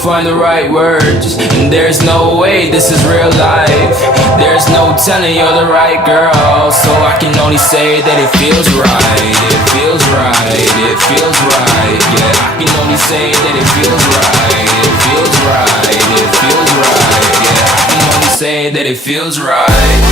find the right words, and there's no way this is real life. There's no telling you're the right girl, so I can only say that it feels right. It feels right, it feels right. Yeah, I can only say that it feels right. It feels right, it feels right. Yeah, I can only say that it feels right.